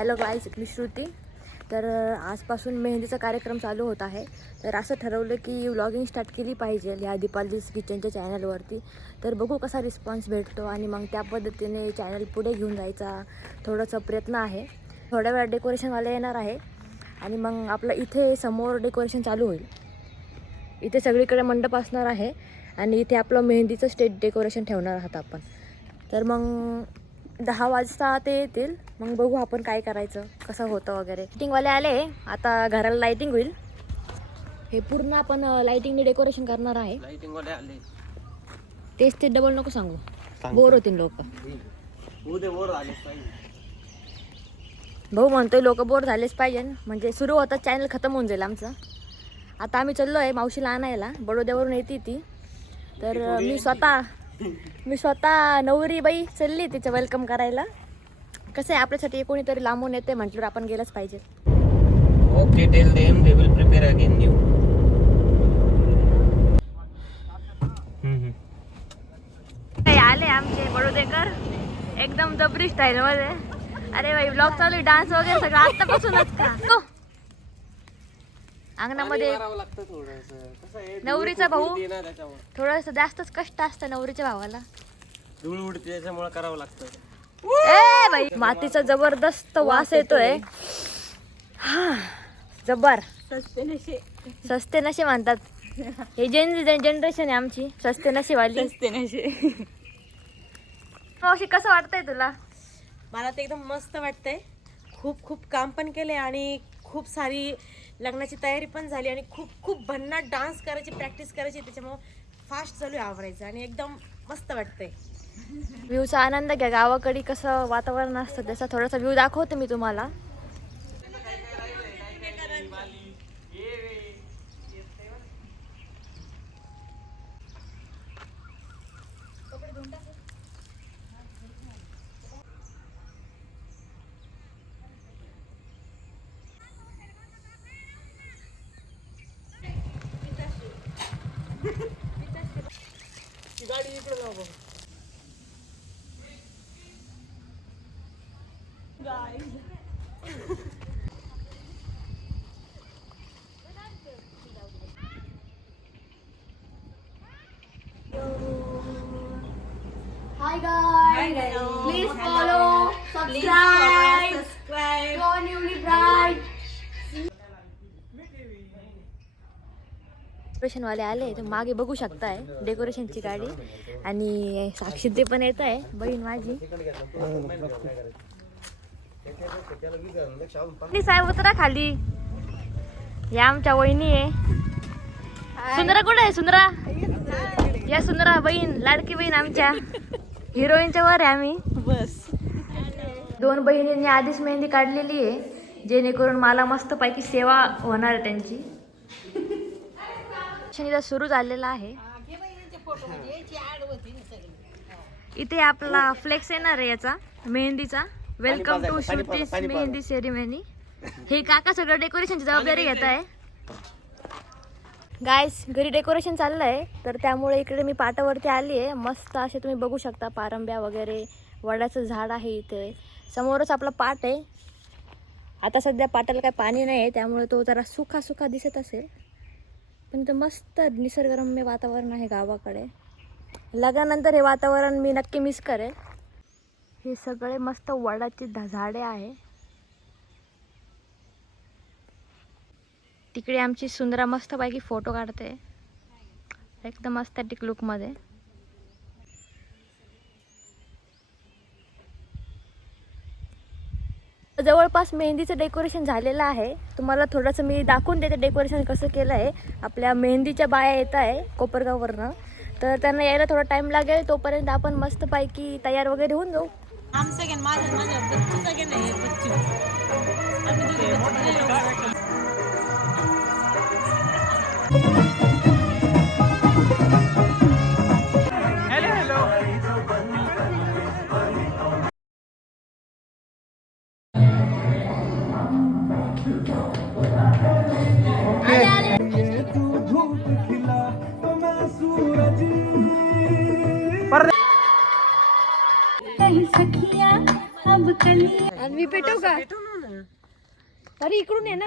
Hello guys, मी श्रुती. तर आजपासून मेहंदीचा कार्यक्रम चालू होत आहे. तर असं ठरवलं की व्लॉगिंग स्टार्ट केली पाहिजे ह्या दीपालीज किचनच्या चॅनलवरती. तर बघू कसा रिस्पॉन्स भेटतो आणि मग त्या पद्धतीने चॅनल पुढे घेऊन जायचा थोडासा प्रयत्न आहे. थोड्या वेळात डेकोरेशनवाले येणार आहे आणि मग आपलं इथे समोर डेकोरेशन चालू होईल. इथे सगळीकडे मंडप असणार आहे आणि इथे आपलं मेहंदीचं स्टेज डेकोरेशन ठेवणार आहात आपण. तर मग 10 वाजता ते येतील. मग बघू आपण काय करायचं, कसं होतं वगैरे. लाईटिंगवाले आले, आता घराला लाईटिंग होईल. हे पूर्ण आपण लाईटिंगने डेकोरेशन करणार आहे. लाईटिंगवाले आले. तेच ते डबल नको सांगू, बोर होतील लोक. भाऊ म्हणतोय लोक बोर झालेच पाहिजे, म्हणजे सुरू होता चॅनल खतम होऊन जाईल आमचं. आता आम्ही चाललो आहे मावशीला आणायला, बडोद्यावरून येते ती. तर मी स्वतः नवरी बाई चालली तिचं वेलकम करायला. कसं आहे, आपल्यासाठी कोणीतरी लांबून येते म्हटल्यावर आपण गेलंच पाहिजे. Okay, tell them they will prepare again new. काही आले आमचे बडोदेकर एकदम दबरी स्टाईल मध्ये. अरे बाई, ब्लॉग चालू आहे, डान्स वगैरे सगळं आतापासूनच का. अंगणामध्ये नवरीचा भाऊ थोडस जास्तच कष्ट असतं नवरीच्या भावाला. धूळ उडते त्याच्यामुळे करावं लागतं. ए बाई, मातीचा जबरदस्त वास येतोय. जबर सस्ते नशे म्हणतात हे. जनरेशन आहे आमची सस्ते नशे वाली. मावशी, कसं वाटतंय तुला? मला तर एकदम मस्त वाटतंय. खूप खूप काम पण केले आणि खूप सारी लग्नाची तयारी पण झाली आणि खूप खूप भन्नाट डान्स करायची, प्रॅक्टिस करायची. त्याच्यामुळं फास्ट चालू आहे आवरायचं आणि एकदम मस्त वाटतंय. व्ह्यूचा आनंद घ्या. गावाकडे कसं वातावरण असतं त्याचा थोडासा व्ह्यू दाखवते मी तुम्हाला. गाडी इकडे लाव बघ. Hi guys, please follow, subscribe, go newly bride. Decoration वाले आले तर मागे बघू शकताय डेकोरेशनची गाडी आणि साक्षी ते पण येत आहे, बहीण माझी. साहेब उतरा खाली. या आमच्या वहिनी आहे. सुंदरा कुठे आहे? सुंदरा या, सुंदरा बहीण, लाडकी बहीण आमच्या हिरोईनच्या वर आहे आम्ही. बस 2 बहिणींनी आधीच मेहंदी काढलेली आहे, जेणेकरून मला मस्त पैकी सेवा होणार आहे त्यांची. सुरू झालेला आहे. इथे आपला फ्लेक्स येणार आहे याचा मेहंदीचा. Welcome to Shruti's mehndi ceremony. हे काका सगळं डेकोरेशनची जबाबदारी घेत आहे. गाईस, घरी डेकोरेशन चाललं आहे तर त्यामुळे इकडे मी पाटावरती आली आहे. मस्त असे तुम्ही बघू शकता पारंब्या वगैरे, वडाचं झाड आहे इथे. समोरच आपला पाट आहे. आता सध्या पाटाला काय पाणी नाही आहे त्यामुळे तो जरा सुखा सुखा दिसत असेल, पण ते मस्त निसर्गरम्य वातावरण आहे गावाकडे. लग्नानंतर हे वातावरण मी नक्की मिस करेन. हे सगळे मस्त वडाची झाडे आहे. तिकडे आमची सुंदरा मस्तपैकी फोटो काढते एकदम एस्थेटिक लुकमध्ये. जवळपास मेहंदीचं डेकोरेशन झालेलं आहे. तुम्हाला थोडंसं मी दाखवून देते डेकोरेशन कसं केलं आहे. आपल्या मेहंदीच्या बाया येत आहे कोपरगाववरनं, तर त्यांना यायला थोडा टाईम लागेल. तोपर्यंत आपण मस्तपैकी तयार वगैरे होऊन जाऊ. आमचं घेण माझं बच्चूचं घेण आहे. बच्चू आणि मी पेटू का? अरे इकडून ये ना.